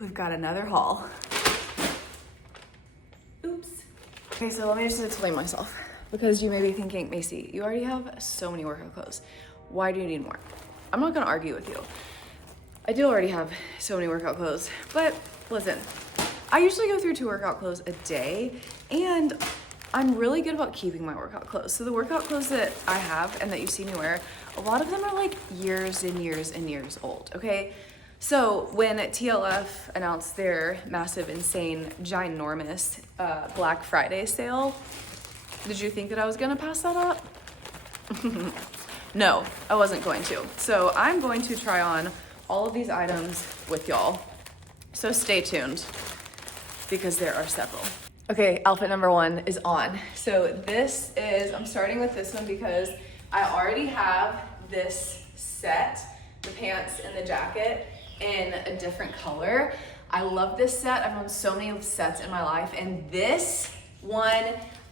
we've got another haul. Oops. Okay, so let me just explain myself, because you may be thinking, Macy, you already have so many workout clothes. Why do you need more? I'm not gonna argue with you. I do already have so many workout clothes, but listen, I usually go through 2 workout clothes a day, and I'm really good about keeping my workout clothes. So the workout clothes that I have and that you see me wear, a lot of them are like years and years and years old, okay? So when TLF announced their massive, insane, ginormous Black Friday sale, did you think that I was gonna pass that up? No, I wasn't going to. So I'm going to try on all of these items with y'all. So stay tuned, because there are several. Okay, outfit number 1 is on. So this is, I'm starting with this one because I already have this set, the pants and the jacket, in a different color. I love this set. I've owned so many sets in my life, and this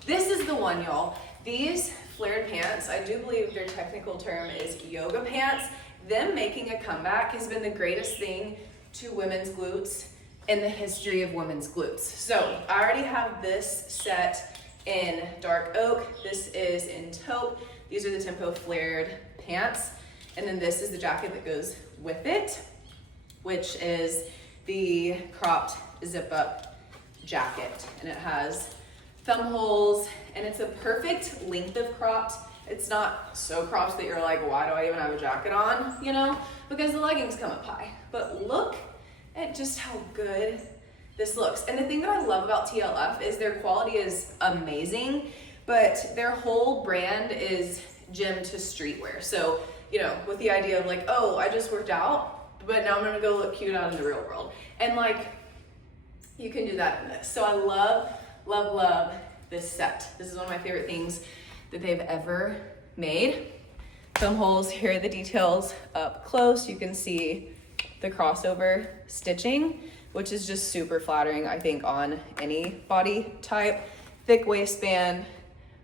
is the one, y'all. These flared pants, I do believe their technical term is yoga pants. Them making a comeback has been the greatest thing to women's glutes in the history of women's glutes. So I already have this set in dark oak. This is in taupe. These are the Tempo flared pants. And then this is the jacket that goes with it, which is the cropped zip up jacket. And it has thumb holes, and it's a perfect length of cropped. It's not so cropped that you're like, why do I even have a jacket on, you know? Because the leggings come up high. But look at just how good this looks. And the thing that I love about TLF is their quality is amazing, but their whole brand is gym to streetwear. So, you know, with the idea of like, oh, I just worked out, but now I'm gonna go look cute out in the real world. And like, you can do that in this. So I love, love, love this set. This is one of my favorite things that they've ever made. Thumb holes, here are the details up close. You can see the crossover stitching, which is just super flattering, I think, on any body type. Thick waistband,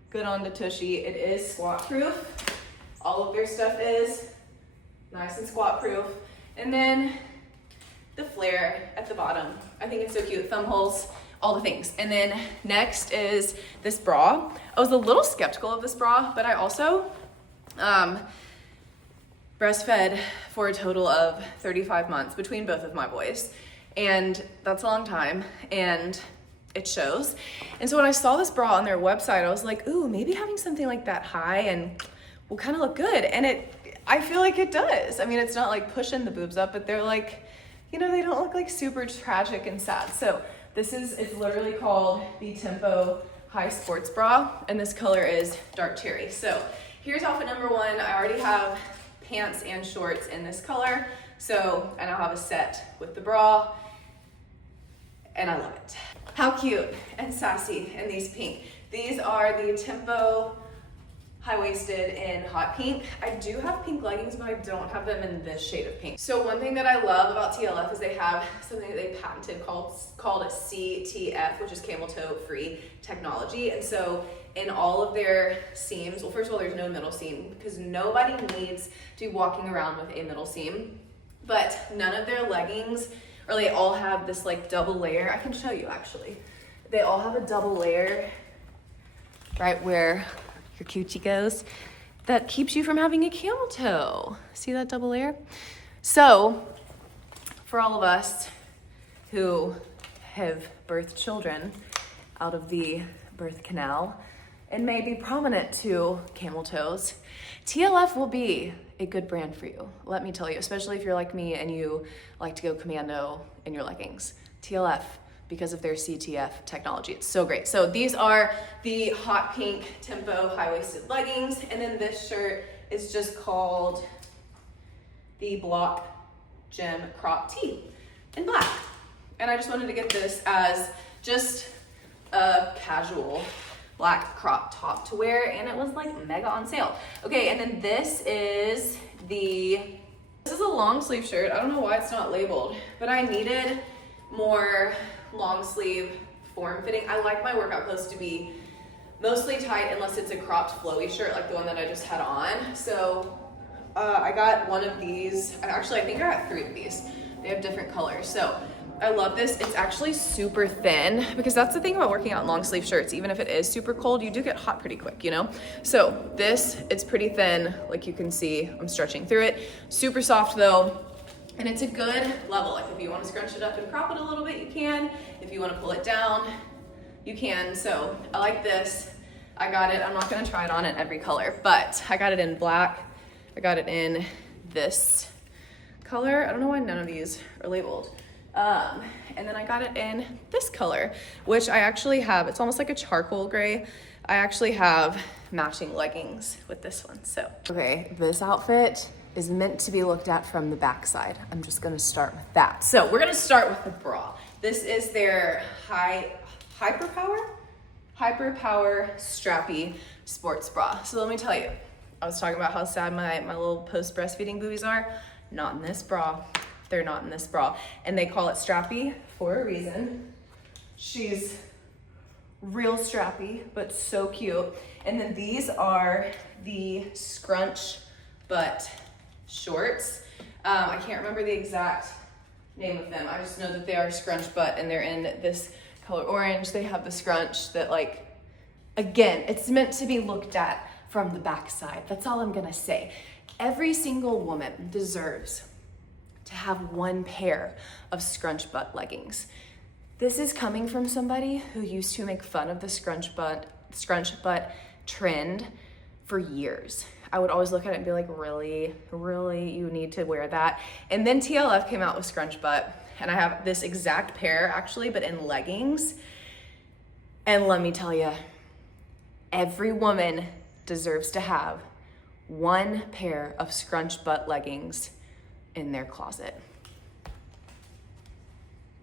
good on the tushy. It is squat proof. All of their stuff is nice and squat proof. And then the flare at the bottom. I think it's so cute. Thumb holes, all the things. And then next is this bra. I was a little skeptical of this bra, but I also breastfed for a total of 35 months between both of my boys. And that's a long time, and it shows. And so when I saw this bra on their website, I was like, ooh, maybe having something like that high and will kind of look good. And I feel like it does. I mean, it's not like pushing the boobs up, but they're like, you know, they don't look like super tragic and sad. So it's literally called the Tempo High Sports Bra, and this color is dark cherry. So here's outfit number 1. I already have pants and shorts in this color. So I now have a set with the bra, and I love it. How cute and sassy in these pink. These are the Tempo high-waisted in hot pink. I do have pink leggings, but I don't have them in this shade of pink. So one thing that I love about TLF is they have something that they patented called CTF, which is camel toe free technology. And so in all of their seams, well, first of all, there's no middle seam because nobody needs to be walking around with a middle seam, but none of their leggings, or they all have this like double layer. I can show you actually. They all have a double layer right where your coochie goes that keeps you from having a camel toe. See that double layer? So for all of us who have birthed children out of the birth canal and may be prominent to camel toes, TLF will be a good brand for you. Let me tell you, especially if you're like me and you like to go commando in your leggings. TLF, because of their CTF technology. It's so great. So these are the hot pink Tempo high-waisted leggings. And then this shirt is just called the Block Gym Crop Tee in black. And I just wanted to get this as just a casual black crop top to wear, and it was like mega on sale. Okay, and then this is a long sleeve shirt. I don't know why it's not labeled, but I needed more long sleeve form fitting. I like my workout clothes to be mostly tight unless it's a cropped flowy shirt like the one that I just had on. So I got one of these. Actually, I think I got 3 of these. They have different colors. So I love this. It's actually super thin because that's the thing about working out in long sleeve shirts. Even if it is super cold, you do get hot pretty quick, you know? So this, it's pretty thin. Like you can see, I'm stretching through it. Super soft though. And it's a good level. Like if you want to scrunch it up and crop it a little bit, you can. If you want to pull it down, you can. So I like this. I got it. I'm not going to try it on in every color, but I got it in black. I got it in this color. I don't know why none of these are labeled. And then I got it in this color, which I actually have. It's almost like a charcoal gray. I actually have matching leggings with this one. So, okay, this outfit is meant to be looked at from the backside. I'm just gonna start with that. So we're gonna start with the bra. This is their Hyper Power Strappy sports bra. So let me tell you, I was talking about how sad my little post breastfeeding boobies are. Not in this bra. They're not in this bra. And they call it strappy for a reason. She's real strappy, but so cute. And then these are the scrunch butt shorts. I can't remember the exact name of them. I just know that they are scrunch butt and they're in this color orange. They have the scrunch that, like, again, it's meant to be looked at from the backside. That's all I'm gonna say. Every single woman deserves to have one pair of scrunch butt leggings. This is coming from somebody who used to make fun of the scrunch butt trend for years. I would always look at it and be like, really, you need to wear that? And then TLF came out with scrunch butt, and I have this exact pair actually, but in leggings. And let me tell you, every woman deserves to have one pair of scrunch butt leggings in their closet.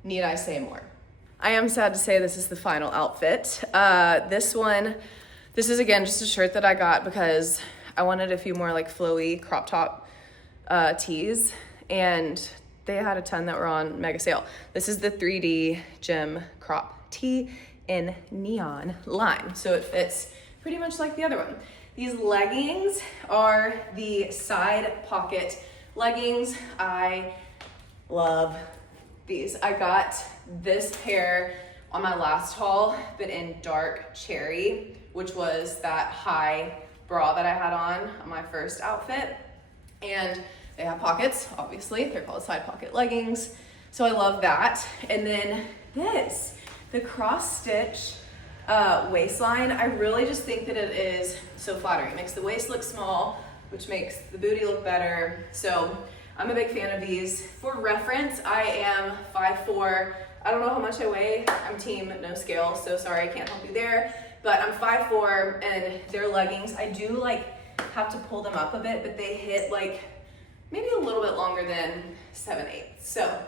Need I say more? I am sad to say this is the final outfit. This is again just a shirt that I got because I wanted a few more like flowy crop top tees, and they had a ton that were on mega sale. This is the 3D gym crop tee in neon lime, so it fits pretty much like the other one. These leggings are the side pocket leggings. I love these. I got this pair on my last haul, but in dark cherry, which was that high bra that I had on my first outfit. And they have pockets, obviously. They're called side pocket leggings. So I love that. And then this, the cross stitch waistline. I really just think that it is so flattering. It makes the waist look small, which makes the booty look better. So I'm a big fan of these. For reference, I am 5'4". I don't know how much I weigh. I'm team no scale, so sorry, I can't help you there. But I'm 5'4", and their leggings, I do like have to pull them up a bit, but they hit like maybe a little bit longer than 7/8. So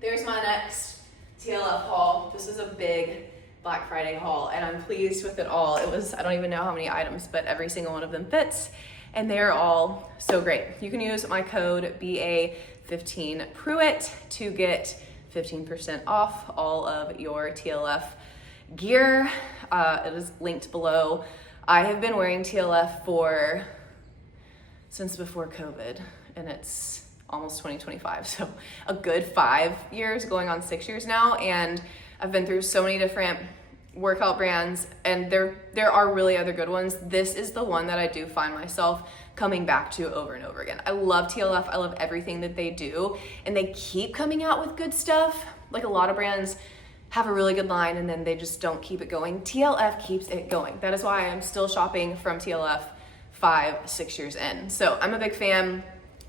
there's my next TLF haul. This is a big Black Friday haul, and I'm pleased with it all. It was, I don't even know how many items, but every single one of them fits, and they are all so great. You can use my code BA15Pruitt to get 15% off all of your TLF gear. It is linked below. I have been wearing TLF since before COVID, and it's almost 2025, so a good 5 years, going on 6 years now, and I've been through so many different workout brands, and there are really other good ones. This is the one that I do find myself coming back to over and over again. I love TLF. I love everything that they do, and they keep coming out with good stuff. Like a lot of brands have a really good line and then they just don't keep it going. TLF keeps it going. That is why I'm still shopping from TLF 5-6 years in. So I'm a big fan.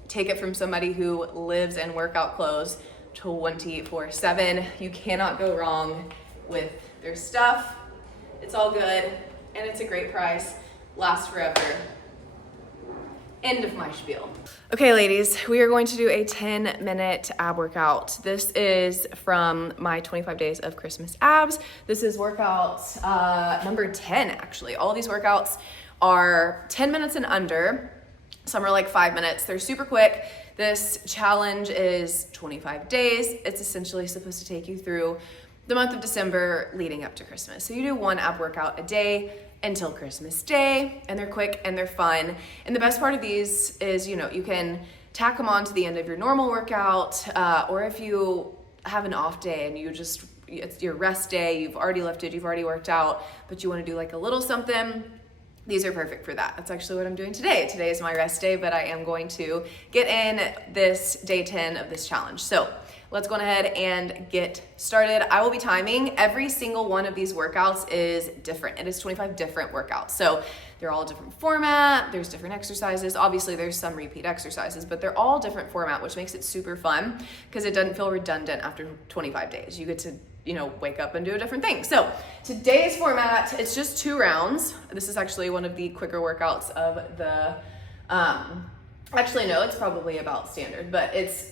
Take it from somebody who lives in workout clothes 24/7. You cannot go wrong with their stuff. It's all good, and it's a great price. Lasts forever. End of my spiel. Okay, ladies, we are going to do a 10-minute ab workout. This is from my 25 days of Christmas abs. This is workout number 10, actually. All of these workouts are 10 minutes and under. Some are like 5 minutes. They're super quick. This challenge is 25 days. It's essentially supposed to take you through the month of December leading up to Christmas. So you do one ab workout a day until Christmas Day, and they're quick and they're fun. And the best part of these is, you can tack them on to the end of your normal workout, or if you have an off day and it's your rest day, you've already lifted, you've already worked out, but you want to do like a little something, these are perfect for that. That's actually what I'm doing today. Today is my rest day, but I am going to get in this day 10 of this challenge. So let's go ahead and get started. I will be timing. Every single one of these workouts is different. It is 25 different workouts. So they're all different format. There's different exercises. Obviously there's some repeat exercises, but they're all different format, which makes it super fun because it doesn't feel redundant after 25 days. You get to, wake up and do a different thing. So today's format, it's just 2 rounds. This is actually one of the quicker workouts of the, actually, no, it's probably about standard, but it's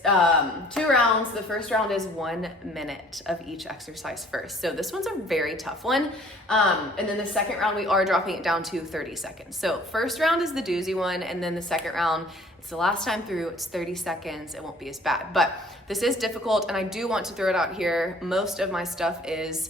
2 rounds. The first round is 1 minute of each exercise first. So this one's a very tough one. And then the second round, we are dropping it down to 30 seconds. So first round is the doozy one. And then the second round, it's the last time through, it's 30 seconds. It won't be as bad, but this is difficult. And I do want to throw it out here. Most of my stuff is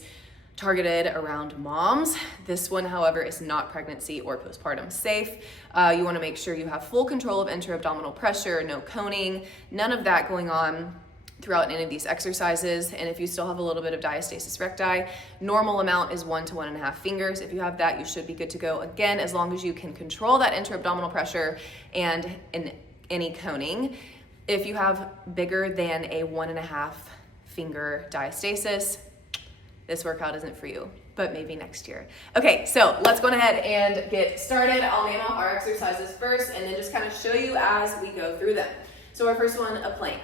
targeted around moms. This one, however, is not pregnancy or postpartum safe. You want to make sure you have full control of intra-abdominal pressure, no coning, none of that going on throughout any of these exercises. And if you still have a little bit of diastasis recti, normal amount is 1 to 1.5 fingers. If you have that, you should be good to go. Again, as long as you can control that intra-abdominal pressure and in any coning. If you have bigger than a 1.5 finger diastasis, this workout isn't for you, but maybe next year. Okay, so let's go ahead and get started. I'll name off our exercises first and then just kind of show you as we go through them. So our first one, a plank.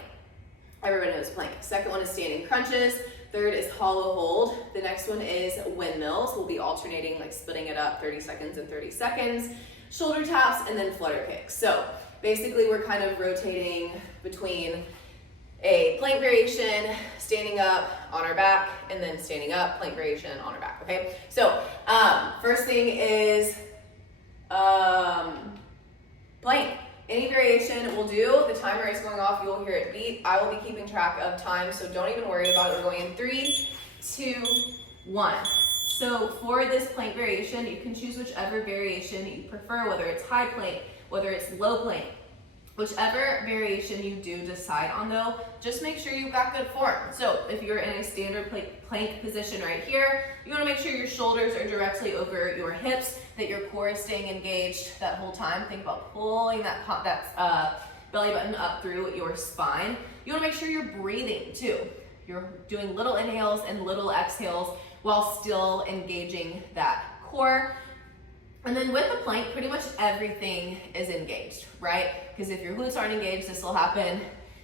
Everybody knows plank. Second one is standing crunches. Third is hollow hold. The next one is windmills. We'll be alternating, like splitting it up 30 seconds and 30 seconds. Shoulder taps and then flutter kicks. So basically we're kind of rotating between a plank variation, standing up on our back, and then standing up, plank variation on our back, okay? So, first thing is plank. Any variation will do. The timer is going off, you'll hear it beep. I will be keeping track of time, so don't even worry about it. We're going in 3, 2, 1. So for this plank variation, you can choose whichever variation you prefer, whether it's high plank, whether it's low plank. Whichever variation you do decide on though, just make sure you've got good form. So if you're in a standard plank position right here, you wanna make sure your shoulders are directly over your hips, that your core is staying engaged that whole time. Think about pulling that belly button up through your spine. You wanna make sure you're breathing too. You're doing little inhales and little exhales while still engaging that core. And then with the plank, pretty much everything is engaged, right? Because if your glutes aren't engaged, this will happen.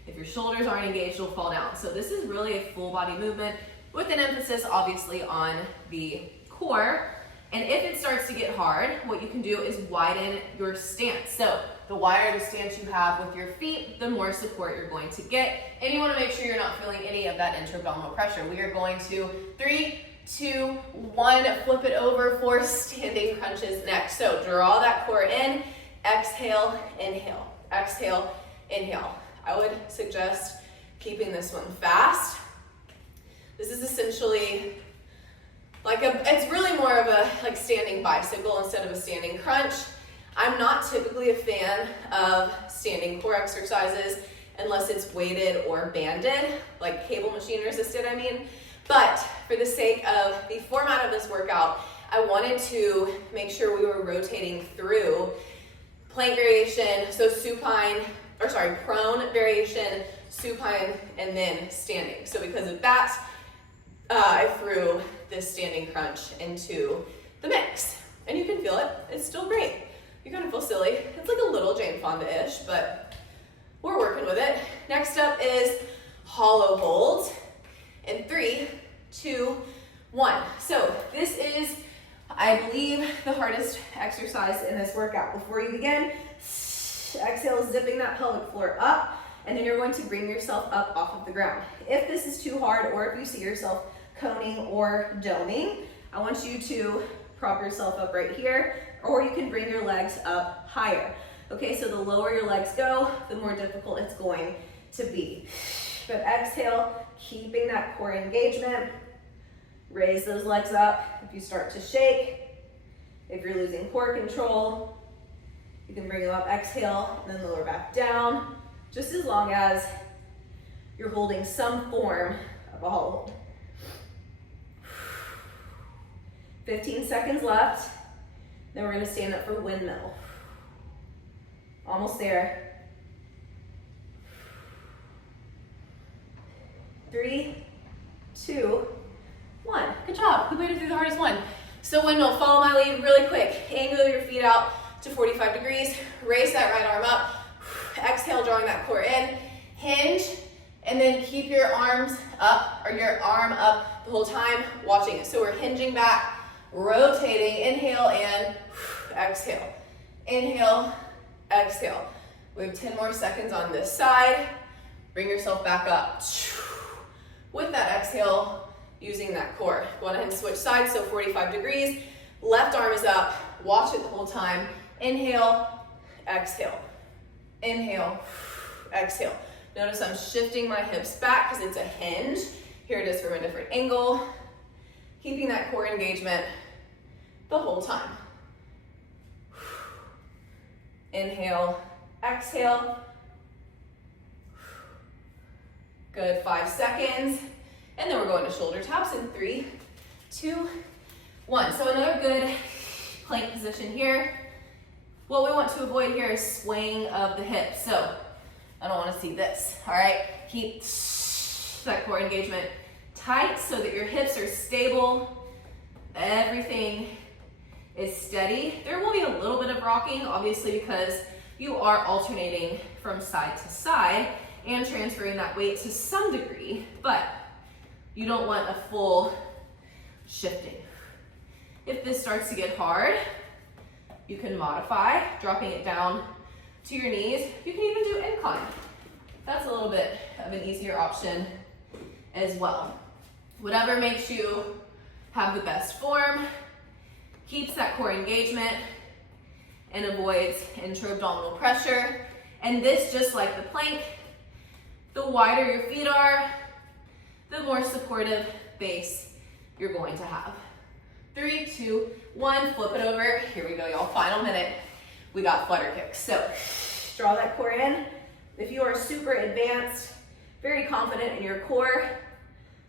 If your shoulders aren't engaged, you'll fall down. So this is really a full body movement with an emphasis obviously on the core. And if it starts to get hard, what you can do is widen your stance. So the wider the stance you have with your feet, the more support you're going to get. And you want to make sure you're not feeling any of that intra-abdominal pressure. We are going to 3, 2, 1, flip it over for standing crunches next. So draw that core in, exhale, inhale, exhale, inhale. I would suggest keeping this one fast. This is essentially it's really more of a standing bicycle instead of a standing crunch. I'm not typically a fan of standing core exercises unless it's weighted or banded, like cable machine resisted, I mean. But for the sake of the format of this workout, I wanted to make sure we were rotating through plank variation, so prone variation, supine, and then standing. So because of that, I threw this standing crunch into the mix. And you can feel it, it's still great. You're gonna feel silly. It's like a little Jane Fonda-ish, but we're working with it. Next up is hollow hold. In 3, 2, 1. So this is, I believe, the hardest exercise in this workout. Before you begin, exhale, zipping that pelvic floor up, and then you're going to bring yourself up off of the ground. If this is too hard, or if you see yourself coning or doming, I want you to prop yourself up right here, or you can bring your legs up higher. Okay, so the lower your legs go, the more difficult it's going to be. But exhale, keeping that core engagement. Raise those legs up. If you start to shake, if you're losing core control, you can bring them up, exhale, and then lower back down, just as long as you're holding some form of a hollow hold. 15 seconds left. Then we're gonna stand up for windmill. Almost there. 3, 2, 1. Good job. Who made it through the hardest one? So windmill, follow my lead really quick. Angle your feet out to 45 degrees. Raise that right arm up. Exhale, drawing that core in. Hinge, and then keep your arms up, or your arm up the whole time, watching it. So we're hinging back, rotating. Inhale and exhale. Inhale, exhale. We have 10 more seconds on this side. Bring yourself back up. With that exhale, using that core. Go ahead and switch sides, so 45 degrees. Left arm is up. Watch it the whole time. Inhale, exhale. Inhale, exhale. Notice I'm shifting my hips back because it's a hinge. Here it is from a different angle. Keeping that core engagement the whole time. Inhale, exhale. Good, 5 seconds. And then we're going to shoulder taps in 3, 2, 1. So another good plank position here. What we want to avoid here is swaying of the hips. So I don't want to see this, all right? Keep that core engagement tight so that your hips are stable. Everything is steady. There will be a little bit of rocking, obviously, because you are alternating from side to side and transferring that weight to some degree, but you don't want a full shifting. If this starts to get hard, you can modify, dropping it down to your knees. You can even do incline. That's a little bit of an easier option as well. Whatever makes you have the best form, keeps that core engagement, and avoids intra-abdominal pressure. And this, just like the plank, the wider your feet are, the more supportive base you're going to have. 3, 2, 1, flip it over. Here we go, y'all, final minute. We got flutter kicks. So draw that core in. If you are super advanced, very confident in your core,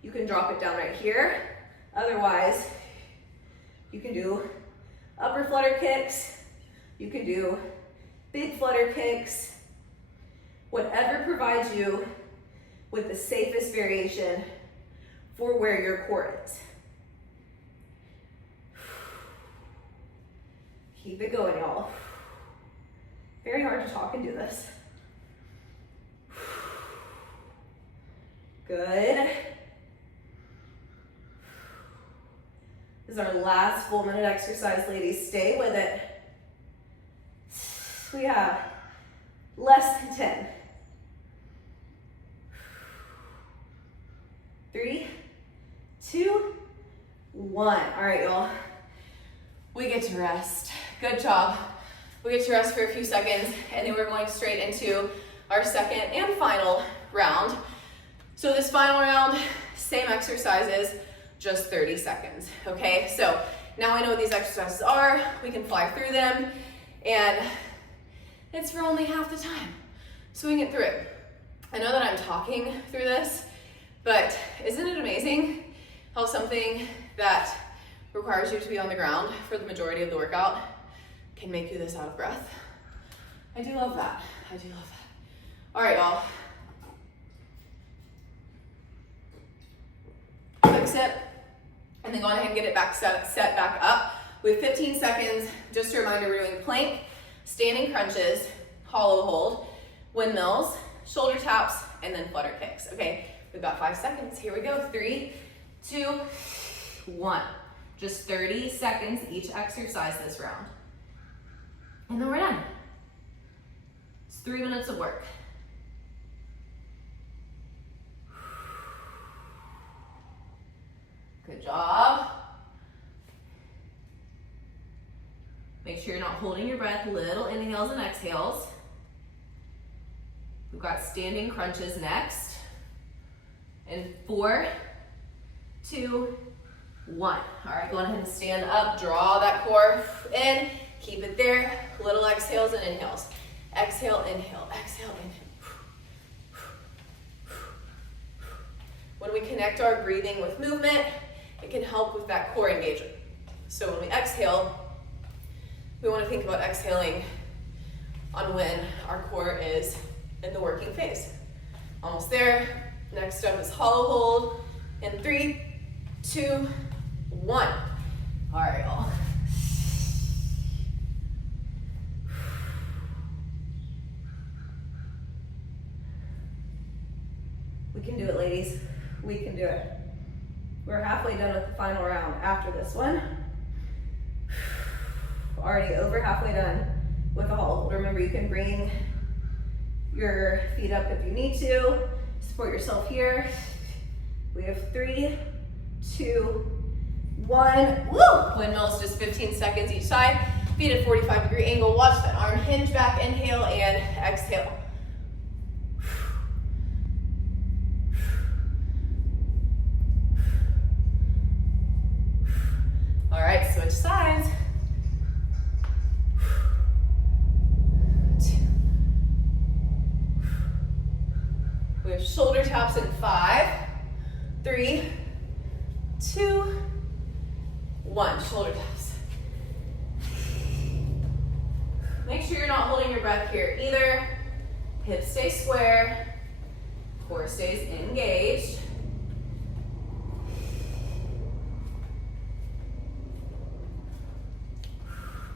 you can drop it down right here. Otherwise, you can do upper flutter kicks. You can do big flutter kicks. Whatever provides you with the safest variation for where your core is. Keep it going, y'all. Very hard to talk and do this. Good. This is our last full minute exercise, ladies. Stay with it. We have less than 10. 3, 2, 1. All right, y'all. We get to rest. Good job. We get to rest for a few seconds, and then we're going straight into our second and final round. So this final round, same exercises, just 30 seconds, okay? So now I know what these exercises are. We can fly through them, and it's for only half the time. So we can get through it. I know that I'm talking through this, but isn't it amazing how something that requires you to be on the ground for the majority of the workout can make you this out of breath? I do love that. I do love that. All right, y'all. Quick sip, and then go ahead and get it back set back up. We have 15 seconds. Just a reminder, we're doing plank, standing crunches, hollow hold, windmills, shoulder taps, and then flutter kicks. Okay, we've got 5 seconds. Here we go. 3, 2, 1. Just 30 seconds each exercise this round. And then we're done. It's 3 minutes of work. Good job. Make sure you're not holding your breath. Little inhales and exhales. We've got standing crunches next. In 4, 2, 1. All right, go ahead and stand up. Draw that core in. Keep it there. Little exhales and inhales. Exhale, inhale, exhale, inhale. When we connect our breathing with movement, it can help with that core engagement. So when we exhale, we want to think about exhaling on when our core is in the working phase. Almost there. Next up is hollow hold in 3, 2, 1. All right, y'all. We can do it, ladies. We can do it. We're halfway done with the final round after this one. Already over halfway done with the hollow hold. Remember, you can bring your feet up if you need to. Support yourself here. We have 3, 2, 1. Woo! Windmills, just 15 seconds each side. Feet at 45-degree angle. Watch that arm hinge back. Inhale and exhale. All right, switch sides. 2. We have shoulder taps in 5, 3, 2, 1. Shoulder taps. Make sure you're not holding your breath here either. Hips stay square. Core stays engaged.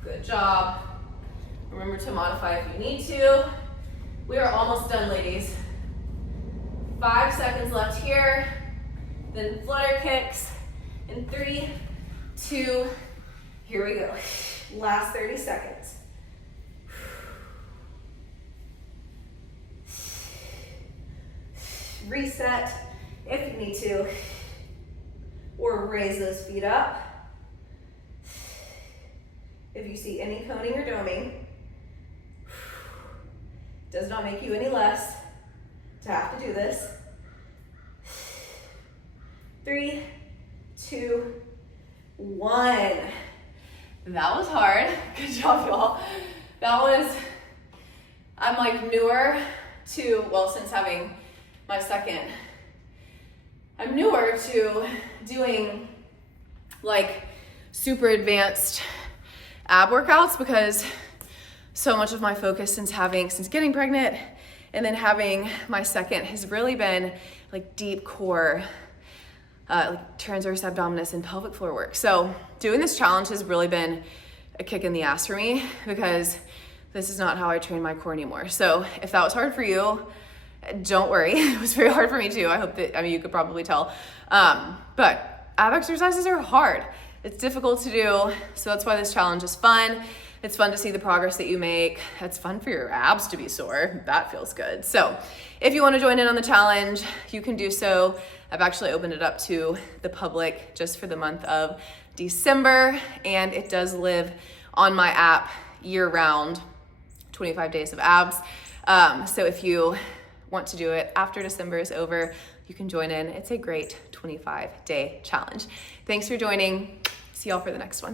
Good job. Remember to modify if you need to. We are almost done, ladies. 5 seconds left here. Then flutter kicks in 3, 2, here we go. Last 30 seconds. Reset if you need to, or raise those feet up. If you see any coning or doming, does not make you any less to have to do this. 3, 2, 1. That was hard. Good job, y'all. That was, I'm like newer to, well, since having my second, I'm newer to doing like super advanced ab workouts because so much of my focus since getting pregnant and then having my second has really been like deep core, like transverse abdominis and pelvic floor work. So doing this challenge has really been a kick in the ass for me because this is not how I train my core anymore. So if that was hard for you, don't worry. It was very hard for me too. I hope that, I mean, you could probably tell. But ab exercises are hard. It's difficult to do. So that's why this challenge is fun. It's fun to see the progress that you make. It's fun for your abs to be sore. That feels good. So if you want to join in on the challenge, you can do so. I've actually opened it up to the public just for the month of December, and it does live on my app year round, 25 days of abs. So if you want to do it after December is over, you can join in. It's a great 25-day challenge. Thanks for joining. See y'all for the next one.